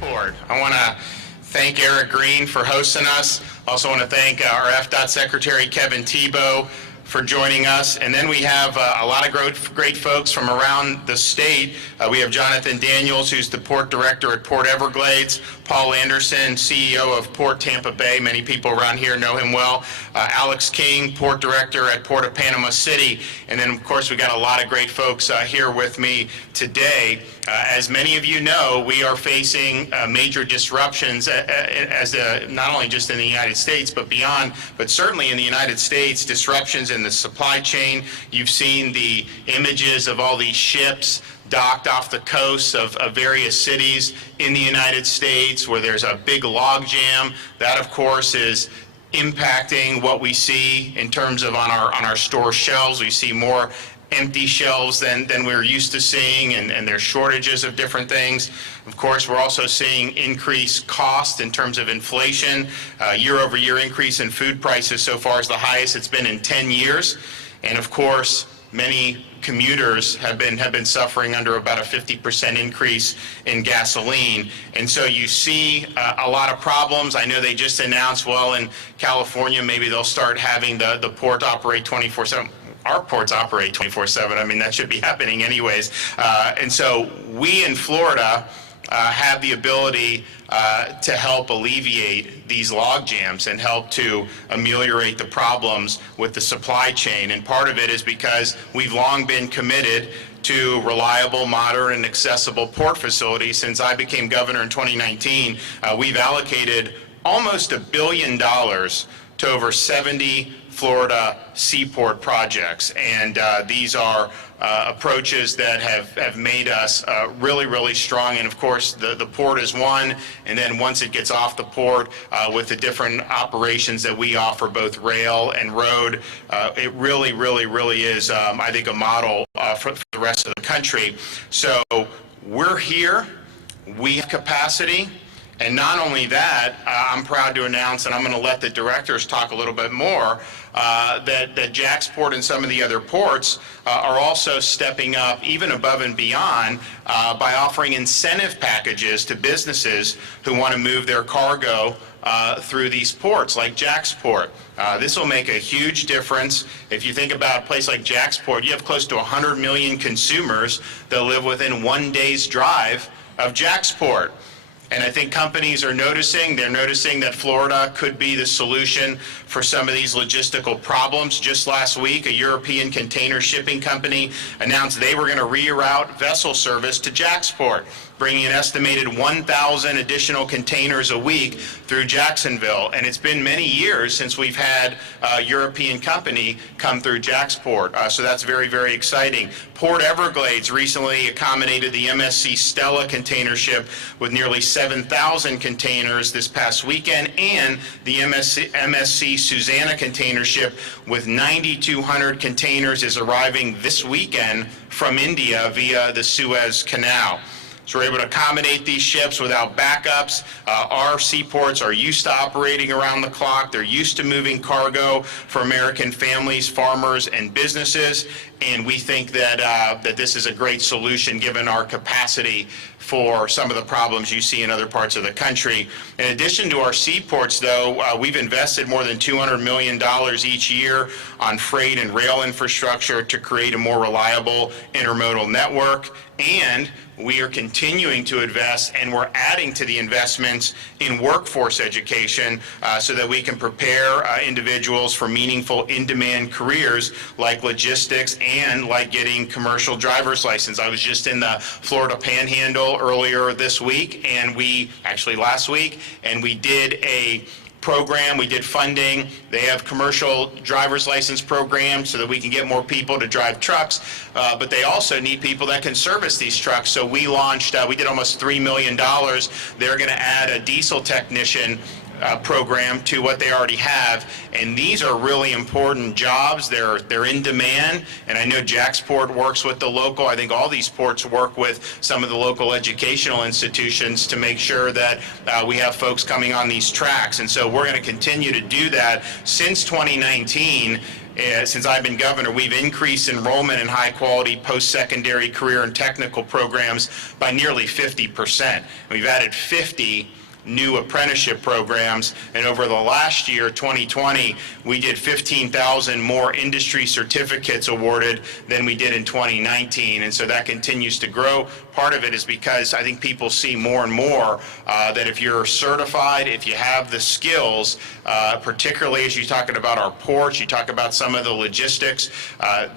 Seaport. I want to thank Eric Green for hosting us. Also want to thank our FDOT Secretary Kevin Thibault for joining us. And then we have a lot of great folks from around the state. We have Jonathan Daniels, who's the Port Director at Port Everglades, Paul Anderson, CEO of Port Tampa Bay. Many people around here know him well. Alex King, Port Director at Port of Panama City. And then, of course, we got a lot of great folks here with me today. As many of you know, we are facing major disruptions not only just in the United States, but beyond, but certainly in the United States, disruptions in the supply chain. You've seen the images of all these ships docked off the coasts of various cities in the United States where there's a big log jam. That, of course, is impacting what we see in terms of on our store shelves. We see more empty shelves than we're used to seeing, and there's shortages of different things. Of course, we're also seeing increased cost in terms of inflation. Year-over-year increase in food prices so far is the highest it's been in 10 years. And of course, many commuters have been suffering under about a 50% increase in gasoline. And so you see a lot of problems. I know they just announced, well, in California, maybe they'll start having the port operate 24/7. Our ports operate 24/7. I mean, that should be happening anyways. And so we in Florida have the ability to help alleviate these log jams and help to ameliorate the problems with the supply chain. And part of it is because we've long been committed to reliable, modern, and accessible port facilities. Since I became governor in 2019, we've allocated almost $1 billion to over 70 Florida seaport projects, and these are approaches that have made us really, really strong. And of course, the port is one, and then once it gets off the port with the different operations that we offer, both rail and road, it really, really, really is, I think, a model for the rest of the country. So we're here, we have capacity. And not only that, I'm proud to announce, and I'm going to let the directors talk a little bit more, that Jacksport and some of the other ports are also stepping up even above and beyond by offering incentive packages to businesses who want to move their cargo through these ports like Jacksport. This will make a huge difference. If you think about a place like Jacksport, you have close to 100 million consumers that live within 1 day's drive of Jacksport. And I think companies are noticing, they're noticing that Florida could be the solution for some of these logistical problems. Just last week, a European container shipping company announced they were going to reroute vessel service to Jacksport, bringing an estimated 1,000 additional containers a week through Jacksonville. And it's been many years since we've had a European company come through Jacksport. So that's very, very exciting. Port Everglades recently accommodated the MSC Stella container ship with nearly 7,000 containers this past weekend, and the MSC Susanna container ship with 9,200 containers is arriving this weekend from India via the Suez Canal. So we're able to accommodate these ships without backups. Our seaports are used to operating around the clock. They're used to moving cargo for American families, farmers, and businesses. And we think that this is a great solution given our capacity for some of the problems you see in other parts of the country. In addition to our seaports, though, we've invested more than $200 million each year on freight and rail infrastructure to create a more reliable intermodal network. And we are continuing to invest, and we're adding to the investments in workforce education so that we can prepare individuals for meaningful in-demand careers like logistics and like getting commercial driver's license. I was just in the Florida Panhandle earlier this week, and last week, and we did a program, we did funding. They have commercial driver's license programs so that we can get more people to drive trucks, but they also need people that can service these trucks. So we launched, we did almost $3 million. They're going to add a diesel technician program to what they already have, and these are really important jobs. They're in demand, and I know Jacksport works with the local. I think all these ports work with some of the local educational institutions to make sure that we have folks coming on these tracks, and so we're going to continue to do that. Since 2019, since I've been governor, we've increased enrollment in high-quality post-secondary career and technical programs by nearly 50%. We've added 50 new apprenticeship programs, and over the last year, 2020, we did 15,000 more industry certificates awarded than we did in 2019, and so that continues to grow. Part of it is because I think people see more and more that if you're certified, if you have the skills, particularly as you're talking about our ports, you talk about some of the logistics,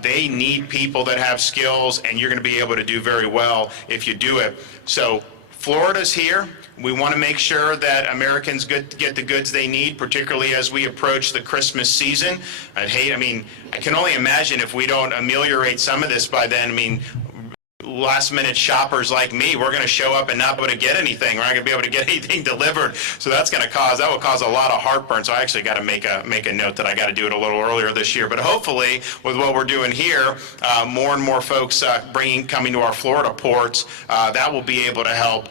they need people that have skills, and you're going to be able to do very well if you do it. So Florida's here. We want to make sure that Americans get the goods they need, particularly as we approach the Christmas season. I can only imagine if we don't ameliorate some of this by then. Last-minute shoppers like me, we're going to show up and not be able to get anything. We're not going to be able to get anything delivered. So that will cause a lot of heartburn. So I actually got to make a note that I got to do it a little earlier this year. But hopefully, with what we're doing here, more and more folks coming to our Florida ports, that will be able to help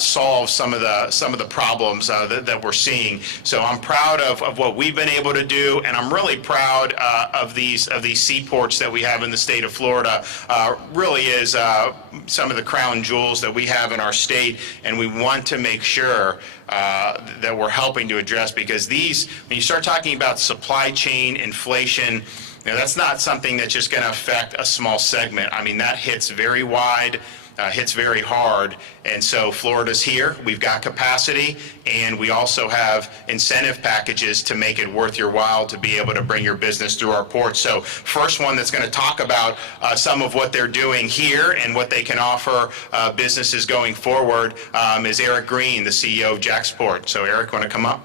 solve some of the problems that we're seeing. So I'm proud of what we've been able to do, and I'm really proud of these seaports that we have in the state of Florida. Really is some of the crown jewels that we have in our state, and we want to make sure that we're helping to address, because when you start talking about supply chain inflation, that's not something that's just going to affect a small segment. That hits very wide, hits very hard, and so Florida's here. We've got capacity, and we also have incentive packages to make it worth your while to be able to bring your business through our ports. So first one that's going to talk about some of what they're doing here and what they can offer businesses going forward is Eric Green, the CEO of Jacksport. So Eric, want to come up?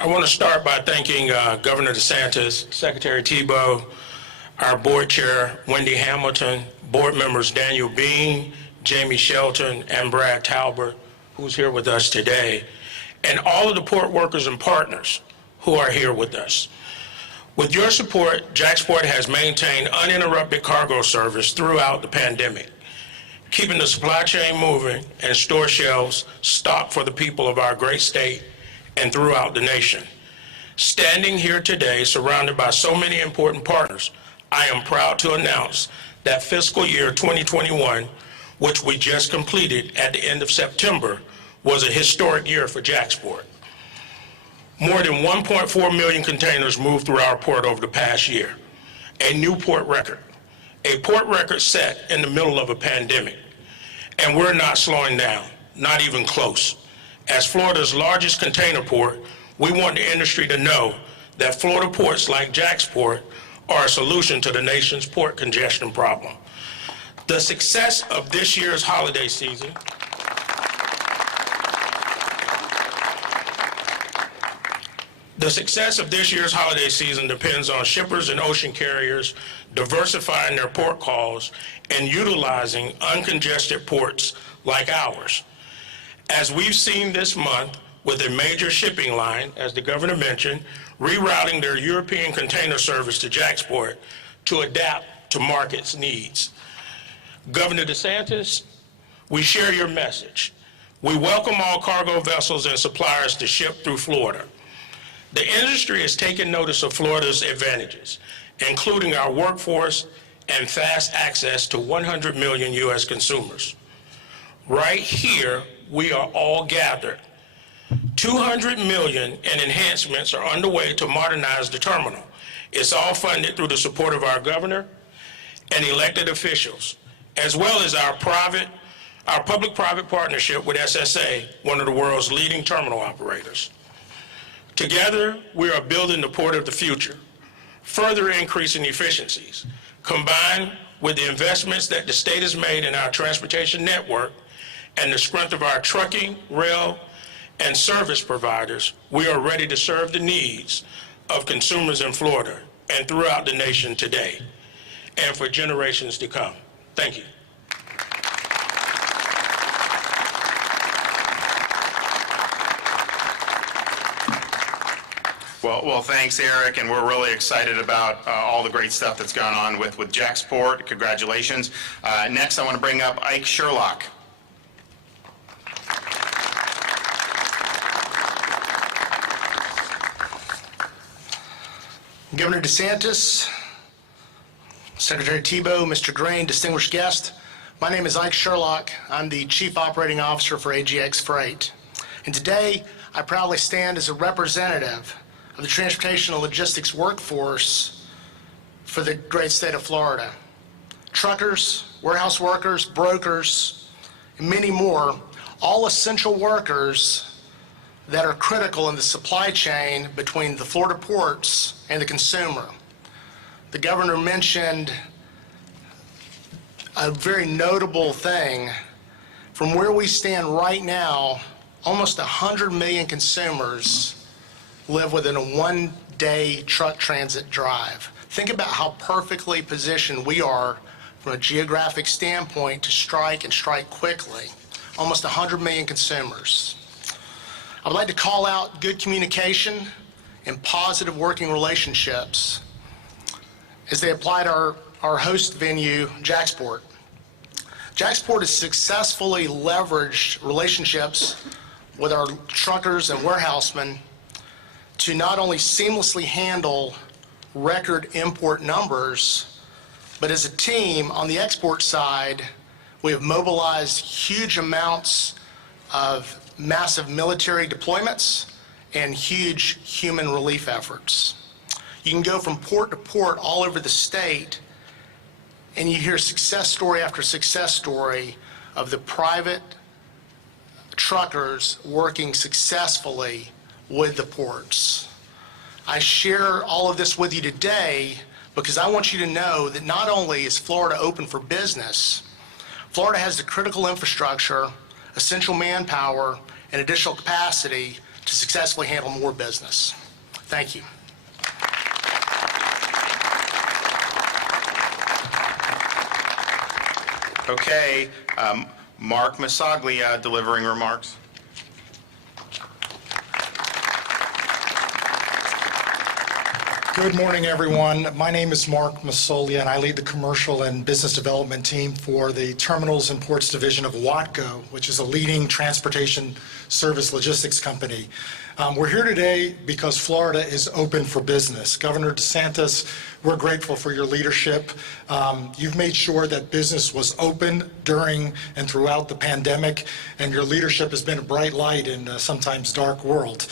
I want to start by thanking Governor DeSantis, Secretary Thibault, our board chair, Wendy Hamilton, board members Daniel Bean, Jamie Shelton, and Brad Talbert, who's here with us today, and all of the port workers and partners who are here with us. With your support, Jacksport has maintained uninterrupted cargo service throughout the pandemic, keeping the supply chain moving and store shelves stocked for the people of our great state and throughout the nation. Standing here today, surrounded by so many important partners, I am proud to announce that fiscal year 2021, which we just completed at the end of September, was a historic year for Jacksport. More than 1.4 million containers moved through our port over the past year, a new port record set in the middle of a pandemic. And we're not slowing down, not even close. As Florida's largest container port, we want the industry to know that Florida ports like Jacksport are a solution to the nation's port congestion problem. The success of this year's holiday season depends on shippers and ocean carriers diversifying their port calls and utilizing uncongested ports like ours. As we've seen this month with a major shipping line, as the governor mentioned, rerouting their European container service to Jacksport to adapt to market's needs. Governor DeSantis, we share your message. We welcome all cargo vessels and suppliers to ship through Florida. The industry has taken notice of Florida's advantages, including our workforce and fast access to 100 million U.S. consumers. Right here, we are all gathered. 200 million in enhancements are underway to modernize the terminal. It's all funded through the support of our governor and elected officials, as well as our public-private partnership with SSA, one of the world's leading terminal operators. Together, we are building the port of the future, further increasing efficiencies, combined with the investments that the state has made in our transportation network and the strength of our trucking, rail, and service providers. We are ready to serve the needs of consumers in Florida and throughout the nation today and for generations to come. Thank you. Well, thanks, Eric, and we're really excited about all the great stuff that's gone on with Jacksport. Congratulations. Next, I want to bring up Ike Sherlock. Governor DeSantis, Secretary Thibault, Mr. Green, distinguished guest, my name is Ike Sherlock. I'm the Chief Operating Officer for AGX Freight. And today, I proudly stand as a representative of the transportation and logistics workforce for the great state of Florida. Truckers, warehouse workers, brokers, and many more, all essential workers that are critical in the supply chain between the Florida ports and the consumer. The governor mentioned a very notable thing. From where we stand right now, almost 100 million consumers live within a one-day truck transit drive. Think about how perfectly positioned we are from a geographic standpoint to strike and strike quickly. Almost 100 million consumers. I would like to call out good communication and positive working relationships as they apply to our host venue, Jacksport. Jacksport has successfully leveraged relationships with our truckers and warehousemen to not only seamlessly handle record import numbers, but as a team on the export side, we have mobilized huge amounts of massive military deployments and huge human relief efforts. You can go from port to port all over the state and you hear success story after success story of the private truckers working successfully with the ports. I share all of this with you today because I want you to know that not only is Florida open for business, Florida has the critical infrastructure, essential manpower, and additional capacity to successfully handle more business. Thank you. Okay, Mark Masaglia delivering remarks. Good morning, everyone. My name is Mark Masaglia, and I lead the commercial and business development team for the Terminals and Ports Division of Watco, which is a leading transportation service logistics company. We're here today because Florida is open for business. Governor DeSantis, we're grateful for your leadership. You've made sure that business was open during and throughout the pandemic, and your leadership has been a bright light in a sometimes dark world.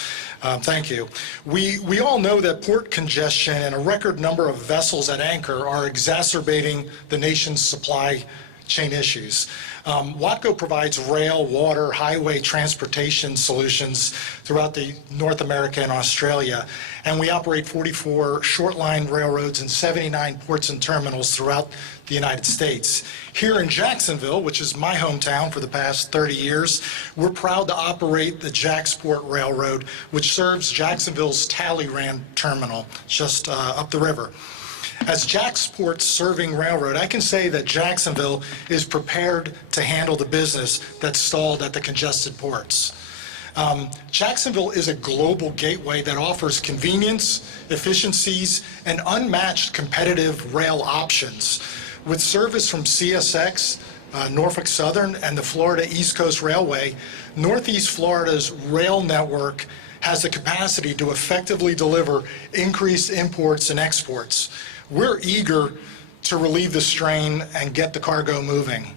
Thank you. We all know that port congestion and a record number of vessels at anchor are exacerbating the nation's supply chain issues. Watco provides rail, water, highway transportation solutions throughout the North America and Australia, and we operate 44 short-line railroads and 79 ports and terminals throughout the United States. Here in Jacksonville, which is my hometown for the past 30 years, we're proud to operate the Jacksport Railroad, which serves Jacksonville's Talleyrand Terminal, just up the river. As Jacksport's serving railroad, I can say that Jacksonville is prepared to handle the business that's stalled at the congested ports. Jacksonville is a global gateway that offers convenience, efficiencies, and unmatched competitive rail options. With service from CSX, Norfolk Southern, and the Florida East Coast Railway, Northeast Florida's rail network has the capacity to effectively deliver increased imports and exports. We're eager to relieve the strain and get the cargo moving.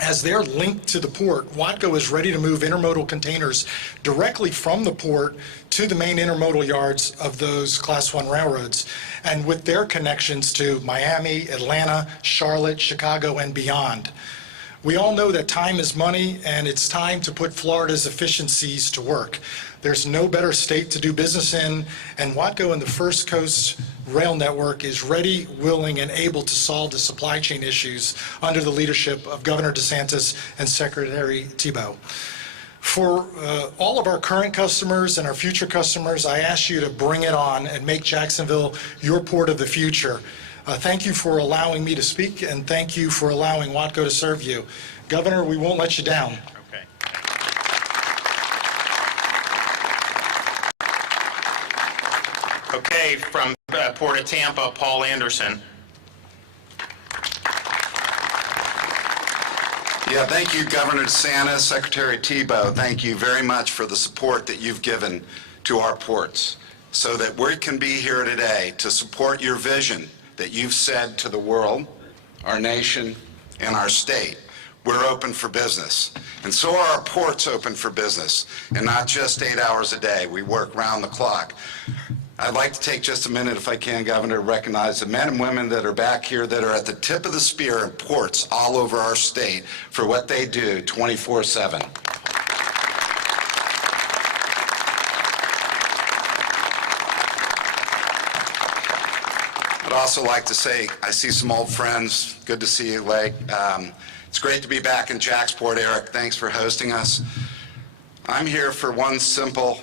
As they're linked to the port, Watco is ready to move intermodal containers directly from the port to the main intermodal yards of those Class 1 railroads, and with their connections to Miami, Atlanta, Charlotte, Chicago, and beyond. We all know that time is money, and it's time to put Florida's efficiencies to work. There's no better state to do business in, and Watco and the First Coast Rail Network is ready, willing, and able to solve the supply chain issues under the leadership of Governor DeSantis and Secretary Thibault. For all of our current customers and our future customers, I ask you to bring it on and make Jacksonville your port of the future. Thank you for allowing me to speak, and thank you for allowing Watco to serve you. Governor, we won't let you down. Okay. Okay, from Port of Tampa, Paul Anderson. Yeah, thank you, Governor DeSantis, Secretary Thibault. Thank you very much for the support that you've given to our ports. so that we can be here today to support your vision that you've said to the world, our nation, and our state. We're open for business. And so are our ports open for business, and not just 8 hours a day. We work round the clock. I'd like to take just a minute, if I can, Governor, to recognize the men and women that are back here that are at the tip of the spear in ports all over our state for what they do 24/7. I'd also like to say, I see some old friends. Good to see you, Lake. It's great to be back in Jacksport, Eric. Thanks for hosting us. I'm here for one simple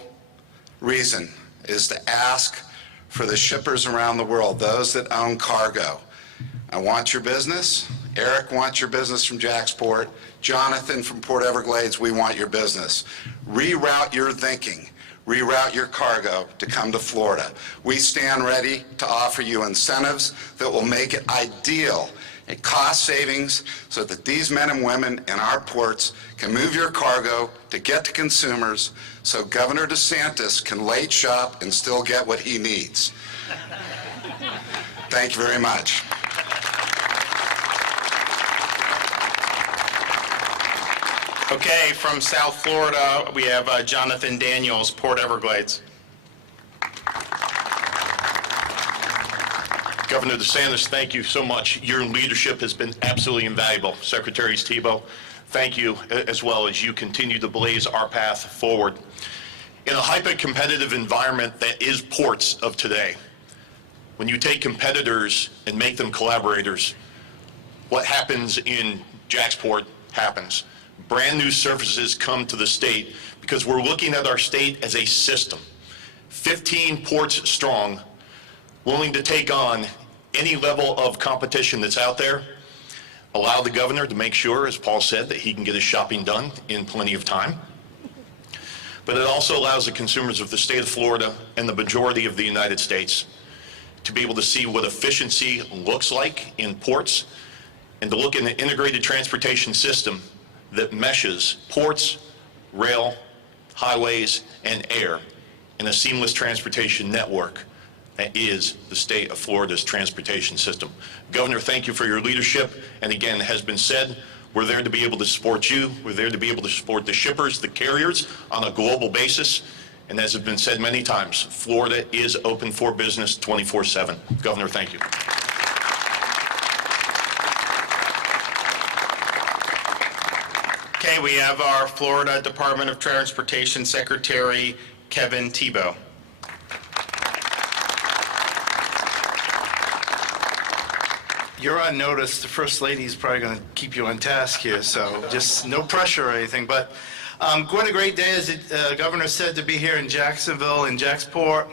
reason, is to ask for the shippers around the world, those that own cargo. I want your business. Eric wants your business from Jacksport. Jonathan from Port Everglades, we want your business. Reroute your thinking. Reroute your cargo to come to Florida. We stand ready to offer you incentives that will make it ideal and cost savings so that these men and women in our ports can move your cargo to get to consumers so Governor DeSantis can late shop and still get what he needs. Thank you very much. Okay, from South Florida, we have Jonathan Daniels, Port Everglades. Governor DeSantis, thank you so much. Your leadership has been absolutely invaluable. Secretary Thibault, thank you, as well as you continue to blaze our path forward. In a hyper-competitive environment that is ports of today, when you take competitors and make them collaborators, what happens in Jacksport happens. Brand new services come to the state because we're looking at our state as a system. 15 ports strong, willing to take on any level of competition that's out there. Allow the governor to make sure, as Paul said, that he can get his shopping done in plenty of time. But it also allows the consumers of the state of Florida and the majority of the United States to be able to see what efficiency looks like in ports and to look at an integrated transportation system that meshes ports, rail, highways, and air in a seamless transportation network that is the state of Florida's transportation system. Governor, thank you for your leadership. And again, it has been said, we're there to be able to support you. We're there to be able to support the shippers, the carriers on a global basis. And as has been said many times, Florida is open for business 24/7. Governor, thank you. Okay, we have our Florida Department of Transportation Secretary, Kevin Thibault. You're on notice. The First Lady is probably going to keep you on task here, so just no pressure or anything. But what a great day, as the Governor said, to be here in Jacksonville and Jacksport.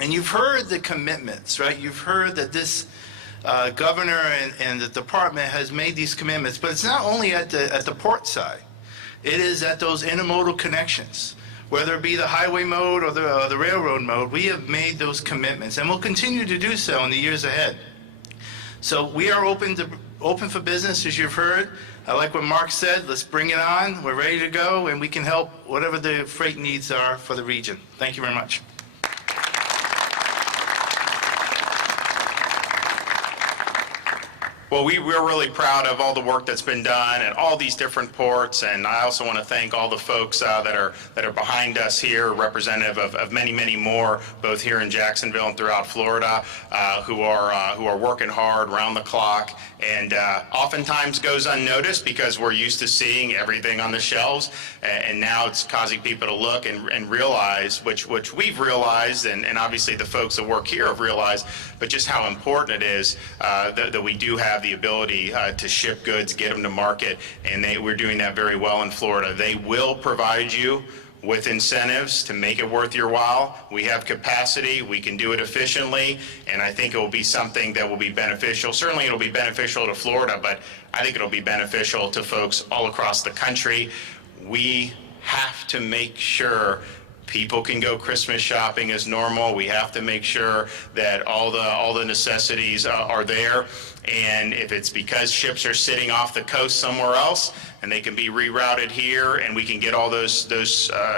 And you've heard the commitments, right? You've heard that this Governor and the department has made these commitments. But it's not only at the port side. It is at those intermodal connections. Whether it be the highway mode or the railroad mode, we have made those commitments, and we'll continue to do so in the years ahead. So we are open for business, as you've heard. I like what Mark said. Let's bring it on. We're ready to go, and we can help whatever the freight needs are for the region. Thank you very much. Well, we're really proud of all the work that's been done at all these different ports, and I also want to thank all the folks that are behind us here, representative of many, many more, both here in Jacksonville and throughout Florida, who are working hard around the clock, and oftentimes goes unnoticed because we're used to seeing everything on the shelves, and now it's causing people to look and realize, which we've realized, and obviously the folks that work here have realized, but just how important it is that we do have the ability to ship goods, get them to market, and we're doing that very well in Florida. They will provide you with incentives to make it worth your while. We have capacity, we can do it efficiently, and I think it will be something that will be beneficial. Certainly it'll be beneficial to Florida, but I think it'll be beneficial to folks all across the country. We have to make sure people can go Christmas shopping as normal. We have to make sure that all the necessities are there. And if it's because ships are sitting off the coast somewhere else and they can be rerouted here and we can get all those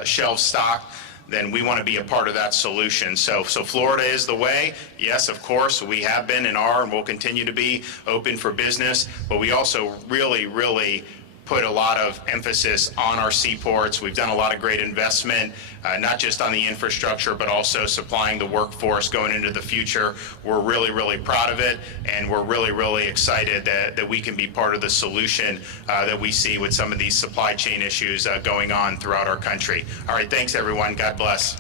shelves stocked, then we want to be a part of that solution. So Florida is the way. Yes, of course, we have been and are and will continue to be open for business, but we also really put a lot of emphasis on our seaports. We've done a lot of great investment, not just on the infrastructure, but also supplying the workforce going into the future. We're really proud of it, and we're really excited that we can be part of the solution that we see with some of these supply chain issues going on throughout our country. All right, thanks everyone. God bless.